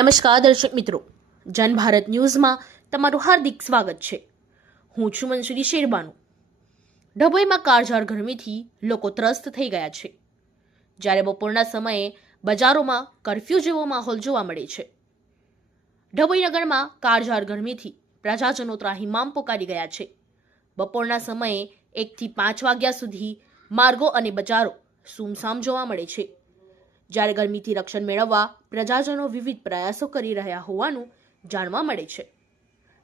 નમસ્કાર દર્શક મિત્રો. જન ભારત ન્યૂઝમાં તમારું હાર્દિક સ્વાગત છે. હું છું મનસુરી શેરબાનુ. ડભોઈમાં કાળઝાળ ગરમીથી લોકો ત્રસ્ત થઈ ગયા છે. જ્યારે બપોરના સમયે બજારોમાં કરફ્યુ જેવો માહોલ જોવા મળે છે. ડભોઈ નગરમાં કાળઝાળ ગરમીથી પ્રજાજનો ત્રાહિમામ પોકારી ગયા છે. બપોરના સમયે એકથી પાંચ વાગ્યા સુધી માર્ગો અને બજારો સુમસામ જોવા મળે છે. જ્યારે ગરમીથી રક્ષણ મેળવવા પ્રજાજનો વિવિધ પ્રયાસો કરી રહ્યા હોવાનું જાણવા મળે છે.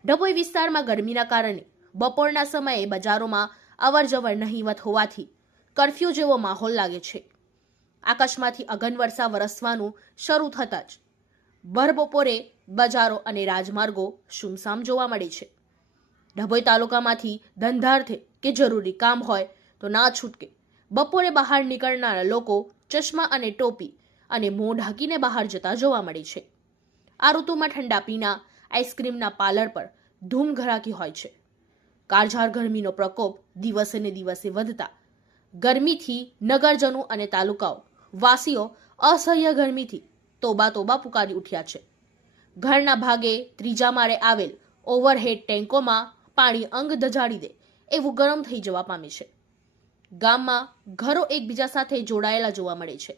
ડભોઈ વિસ્તારમાં ગરમીના કારણે બપોરના સમયે બજારોમાં અવરજવર નહીવત હોવાથી કરફ્યુ જેવો માહોલ લાગે છે. આકાશમાંથી અગનવર્ષા વરસવાનું શરૂ થતાં જ ભરબપોરે બજારો અને રાજમાર્ગો સુમસામ જોવા મળે છે. ડભોઈ તાલુકામાંથી ધંધાર્થે કે જરૂરી કામ હોય તો ના છૂટકે બપોરે બહાર નીકળનારા લોકો ચશ્મા અને ટોપી અને મોં ઢાંકીને બહાર જતા જોવા મળે છે. આ ઋતુમાં ઠંડા પીણા, આઈસ્ક્રીમના પાર્લર પર ધૂમ ઘરાકી હોય છે. કાળઝાળ ગરમીનો પ્રકોપ દિવસે ને દિવસે વધતા ગરમીથી નગરજનો અને તાલુકાઓ વાસીઓ અસહ્ય ગરમીથી તોબા તોબા પુકારી ઉઠ્યા છે. ઘરના ભાગે ત્રીજા માળે આવેલ ઓવરહેડ ટેન્કોમાં પાણી અંગ દજાડી દે એવું ગરમ થઈ જવા પામે છે. ગામમાં ઘરો એકબીજા સાથે જોડાયેલા જોવા મળે છે.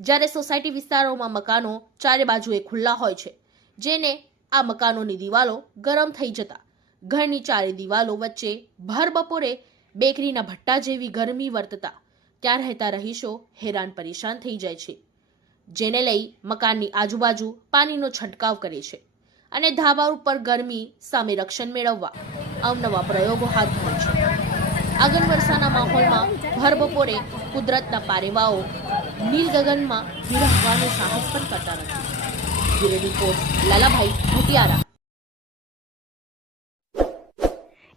જ્યારે સોસાયટી વિસ્તારોમાં મકાનો ચારે બાજુએ ખુલ્લા હોય છે, જેને આ મકાનોની દિવાલો ગરમ થઈ જતા ઘરની ચારે દિવાલો વચ્ચે ભર બપોરે બેકરીના ભઠ્ઠા જેવી ગરમી વર્તતા ત્યાં રહેતા રહીશો હેરાન પરેશાન થઈ જાય છે, જેને લઈ મકાનની આજુબાજુ પાણીનો છંટકાવ કરે છે અને ધાબા ઉપર ગરમી સામે રક્ષણ મેળવવા અવનવા પ્રયોગો હાથ ધરે છે. આગન વર્ષાના માહોલમાં ભર બપોરે કુદરતના પારેવાઓ નીલ ગગનમાં વિરહવાનું સાહસ પણ કરતા નથી બ્યુરો રિપોર્ટ લાલાભાઈ ભટિયારા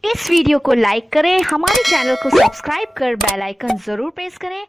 इस वीडियो को लाइक करें हमारे चैनल को सब्सक्राइब कर बेल आइकन जरूर प्रेस करें